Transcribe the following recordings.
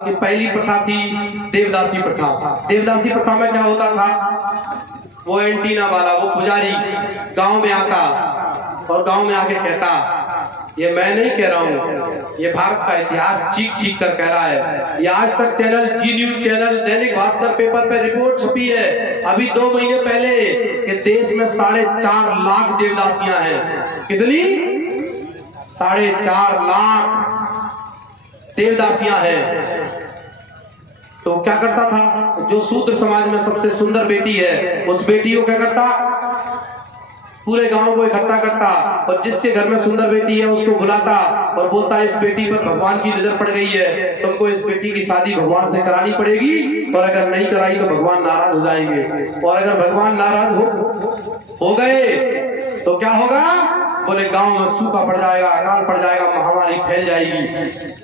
कि पहली प्रथा थी देवदासी प्रथा। देवदासी प्रथा में क्या होता था, वो एंटीना वाला वो पुजारी गांव में आता और गांव में आके कहता, ये मैं नहीं कह रहा हूँ, ये भारत का इतिहास चीख चीख कर कह रहा है। ये आज तक चैनल, जी news channel, Dainik Bhaskar paper पे रिपोर्ट छपी है अभी 2 महीने पहले कि देश में 4.5 लाख देवदासियां हैं। कितनी? 4.5 लाख देवदासियां हैं। तो क्या करता था, जो शूद्र समाज में सबसे सुंदर बेटी है उस बेटी को क्या करता, पूरे गांव को इकट्ठा करता और जिसके घर में सुंदर बेटी है उसको बुलाता और बोलता, इस बेटी पर भगवान की नजर पड़ गई है, तुमको इस बेटी की शादी भगवान से करानी पड़ेगी, और अगर नहीं कराई तो भगवान नाराज हो जाएंगे, और अगर भगवान नाराज हो गए तो क्या होगा, बोले गांव में सूखा पड़ जाएगा, अकाल पड़ जाएगा, महामारी फैल जाएगी।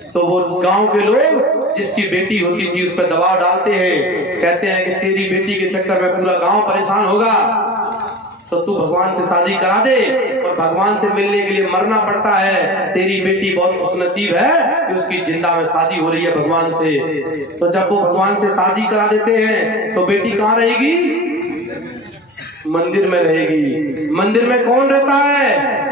तो वो गांव के लोग जिसकी बेटी होती थी उस पर दबाव डालते हैं, कहते हैं कि तेरी बेटी के चक्कर में पूरा गांव परेशान होगा, तो तू भगवान से शादी करा दे, और भगवान से मिलने के लिए मरना पड़ता है, तेरी बेटी बहुत खुशनसीब है कि उसकी जिंदा में शादी हो रही है भगवान से। तो जब वो भगवान से शादी करा देते हैं तो बेटी कहाँ रहेगी, मंदिर में रहेगी। मंदिर में कौन रहता है,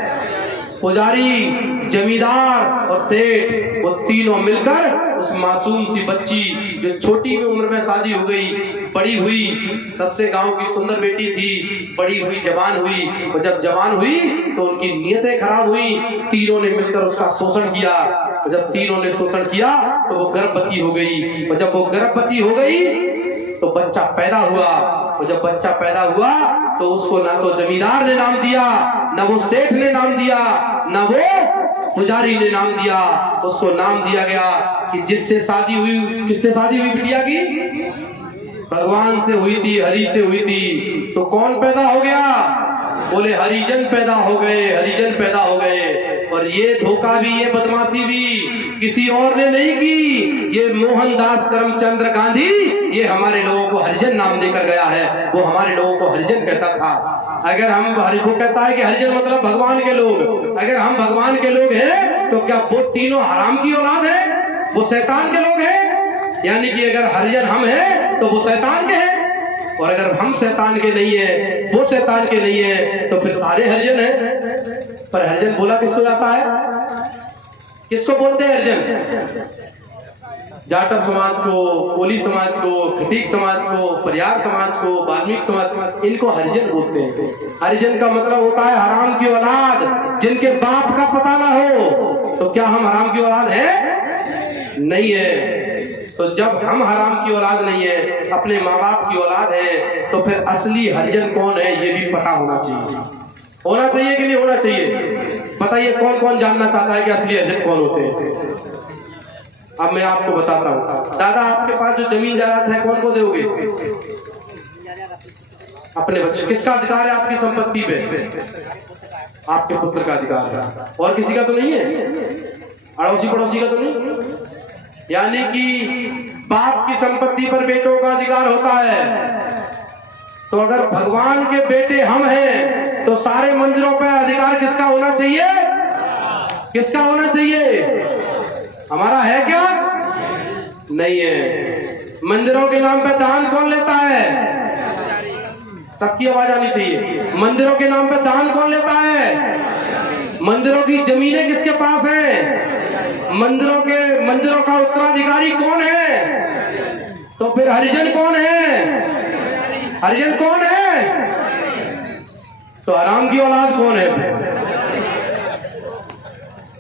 पुजारी, जमींदार और सेठ, वो तीनों मिलकर उस मासूम सी बच्ची जो छोटी उम्र में शादी हो गई, बड़ी हुई, सबसे गांव की सुंदर बेटी थी, बड़ी हुई, जवान हुई, और जब जवान हुई तो उनकी नीयतें खराब हुई, तीनों ने मिलकर उसका शोषण किया, और जब तीनों ने शोषण किया तो वो गर्भवती हो गई, और जब वो गर्भवती हो गई तो बच्चा पैदा हुआ, और जब बच्चा पैदा हुआ तो उसको ना तो जमींदार ने नाम दिया, ना वो सेठ ने नाम दिया, ना वो पुजारी ने नाम दिया, उसको नाम दिया गया कि जिससे शादी हुई, किससे शादी हुई बिटिया की, भगवान से हुई थी, हरि से हुई थी। तो कौन पैदा हो गया, बोले हरिजन पैदा हो गए, हरिजन पैदा हो गए। और ये धोखा भी, ये बदमाशी भी किसी और ने नहीं की, ये मोहनदास करमचंद गांधी ये हमारे लोगों को हरिजन नाम देकर गया है। वो हमारे लोगों को हरिजन कहता था। अगर हम वो कहता है कि हरिजन मतलब भगवान के लोग, अगर हम भगवान के लोग हैं तो क्या वो तीनों हराम की औलाद है, वो शैतान के लोग हैं? यानी कि अगर हरिजन हम हैं तो वो शैतान के हैं, और अगर हम शैतान के नहीं है, वो शैतान के नहीं है, तो फिर सारे हरिजन हैं। पर हरिजन बोला किसको जाता है, किसको बोलते हैं हरिजन? जाटव समाज को, कोली समाज को, खटीक समाज को, परियार समाज को, वाल्मीकि समाज को, इनको हरिजन बोलते हैं। हरिजन का मतलब होता है हराम की औलाद, जिनके बाप का पता ना हो। तो क्या हम हराम की औलाद हैं? नहीं है। तो जब हम हराम की औलाद नहीं है, अपने माँ बाप की औलाद है, तो फिर असली हरिजन कौन है ये भी पता होना चाहिए। होना चाहिए कि नहीं होना चाहिए? बताइए कौन कौन जानना चाहता है कि असली हरिजन कौन होते हैं? अब मैं आपको बताता हूँ। दादा, आपके पास जो जमीन जायदाद है कौन को दोगे? अपने बच्चे। किसका अधिकार है आपकी संपत्ति पे? आपके पुत्र का अधिकार है, और किसी का तो नहीं है, अड़ोसी पड़ोसी का तो नहीं। यानी कि बाप की संपत्ति पर बेटों का अधिकार होता है। तो अगर भगवान के बेटे हम हैं तो सारे मंदिरों पर अधिकार किसका होना चाहिए? किसका होना चाहिए? हमारा है क्या? नहीं है। मंदिरों के नाम पे दान कौन लेता है? सबकी आवाज आनी चाहिए। मंदिरों के नाम पे दान कौन लेता है? मंदिरों की जमीनें किसके पास हैं? मंदिरों का उत्तराधिकारी कौन है? तो फिर हरिजन कौन है? हरिजन कौन है? तो हराम की औलाद कौन है?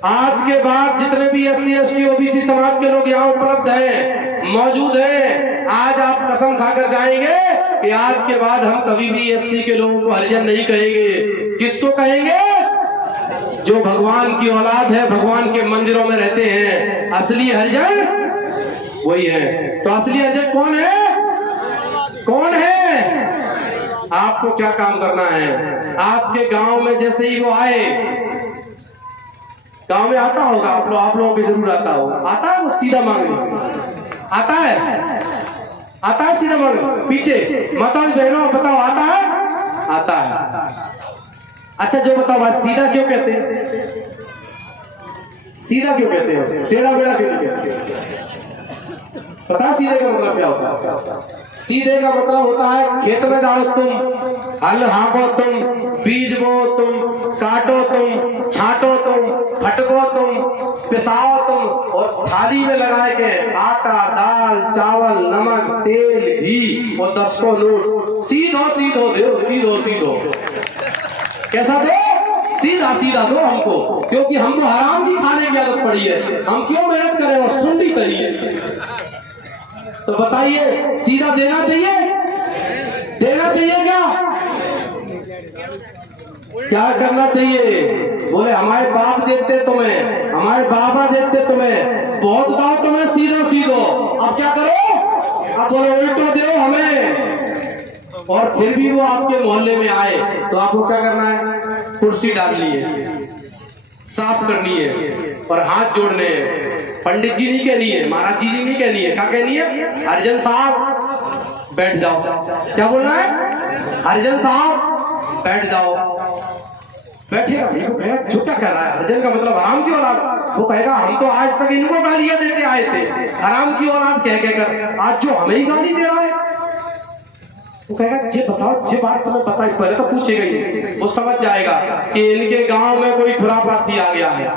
आज के बाद जितने भी SC ST OBC समाज के लोग यहाँ उपलब्ध हैं, मौजूद हैं, आज आप कसम खाकर जाएंगे कि आज के बाद हम कभी भी SC के लोगों को हरिजन नहीं कहेंगे। किसको कहेंगे? जो भगवान की औलाद है, भगवान के मंदिरों में रहते हैं, असली हरिजन वही है। तो असली हरिजन कौन है? कौन है? आपको क्या काम करना है? आपके गांव में जैसे ही वो आए, गांव में आता होगा, आप लोगों को जरूर आता होगा, आता है वो सीधा मांगने, आता है, आता है सीधा मांगने। पीछे माताओं बहनों बताओ, आता है? आता है। अच्छा जो बताओ बात, सीधा क्यों कहते हैं? सीधा क्यों कहते हैं? टेढ़ा बेड़ा क्यों नहीं कहते? पता सीधे का मतलब क्या होता है? सीधे का मतलब होता है खेत में जाओ तुम, हल हाँको तुम, बीज बो तुम, काटो तुम, छांटो तुम, फटको तुम, पिसाओ तुम, और थाली में लगा के आटा, दाल, चावल, नमक, तेल, घी और 10 को नोट सीधो सीधो दो, सीधो सीधो। कैसा दो? सीधा सीधा दो हमको, क्योंकि हमको हराम की खाने की आदत पड़ी है, हम क्यों मेहनत करें और सुंडी करिए। तो बताइए सीधा देना चाहिए? देना चाहिए क्या करना चाहिए? बोले हमारे बाप देते तुम्हें, हमारे बाबा देते तुम्हें, बहुत दाओ तुम्हें सीधो सीधो। अब क्या करो? अब बोलो उल्टो दो हमें। और फिर भी वो आपके मोहल्ले में आए तो आपको क्या करना है? कुर्सी डालनी है, साफ करनी है और हाथ जोड़ने हैं। पंडित जी नहीं कहनी है, महाराज जी नहीं कहनी है, क्या कहनी है? हरिजन साहब बैठ जाओ। क्या बोलना है? हरिजन साहब बैठ जाओ। बैठेगा नहीं, वो कहेगा जो क्या कह रहा है? हरिजन का मतलब हराम की औलाद। वो कहेगा हम तो आज तक इनको गालियां देते आए थे, हराम की औलाद कह कहकर आज जो हमें ही गाली दे रहा है। वो कहेगा ये बताओ, ये बात तुम्हें पता है? पहले तो पूछेगा ही, वो समझ जाएगा कि इनके गांव में कोई खुरापाती आ गया है,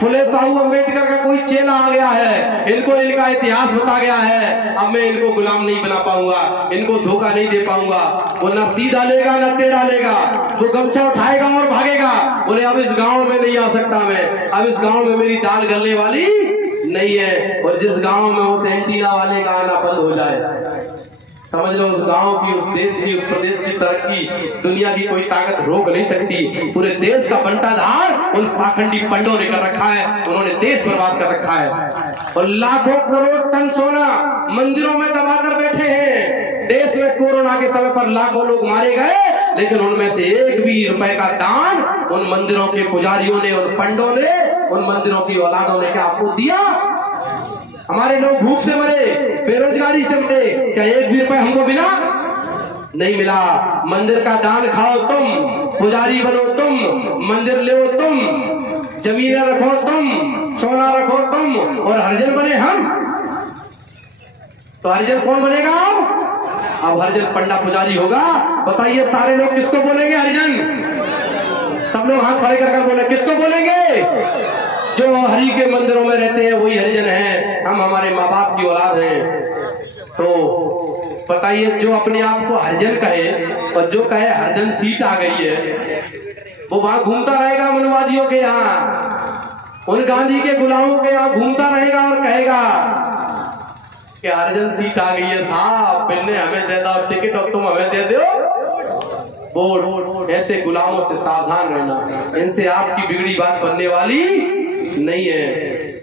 फुले साहू अम्बेडकर का कोई चेला आ गया है, इनको इनका इतिहास बता गया है, अब मैं इनको गुलाम नहीं बना पाऊंगा, इनको धोखा नहीं दे पाऊंगा। वो ना सीधा लेगा ना टेढ़ा लेगा, वो गमछा उठाएगा और भागेगा। बोले अब इस गाँव में नहीं आ सकता मैं, अब इस गाँव में मेरी दाल गलने वाली नहीं है। और जिस गाँव में उस एंटीना वाले का आना बंद हो जाए, समझ लो उस गांव की, उस देश की, उस प्रदेश की तरक्की दुनिया की कोई ताकत रोक नहीं सकती। पूरे देश का बंटाधार उन पाखंडी पंडों ने कर रखा है, उन्होंने देश बर्बाद कर रखा है। और लाखों करोड़ टन सोना मंदिरों में दबा कर बैठे हैं। देश में कोरोना के समय पर लाखों लोग मारे गए, लेकिन उनमें से एक भी रुपए का दान उन मंदिरों के पुजारियों ने, उन पंडों ने, उन मंदिरों की औलादों ने क्या आपको दिया? हमारे लोग भूख से मरे, बेरोजगारी से मरे, क्या एक भी रुपए हमको मिला? नहीं मिला। मंदिर का दान खाओ तुम, पुजारी बनो तुम, मंदिर ले तुम, जमीनें रखो तुम, सोना रखो तुम, और हरिजन बने हम। तो हरिजन कौन बनेगा? अब हरिजन पंडा पुजारी होगा। बताइए सारे लोग किसको बोलेंगे हरिजन? सब लोग हाथ खड़े कर बोले किसको बोलेंगे? जो हरि के मंदिरों में रहते हैं वही हरिजन हैं, हम हमारे माँ बाप की औलाद हैं। तो बताइए जो अपने आप को हरिजन कहे और जो कहे हरिजन सीट आ गई है, वो वहां घूमता रहेगा मनुवादियों के यहाँ, उन गांधी के गुलामों के यहाँ घूमता रहेगा और कहेगा कि हरिजन सीट आ गई है साहब, पहले हमें दे दो टिकट और तुम हमें दे दो वोट। ऐसे गुलामों से सावधान रहना, इनसे आपकी बिगड़ी बात बनने वाली नहीं है।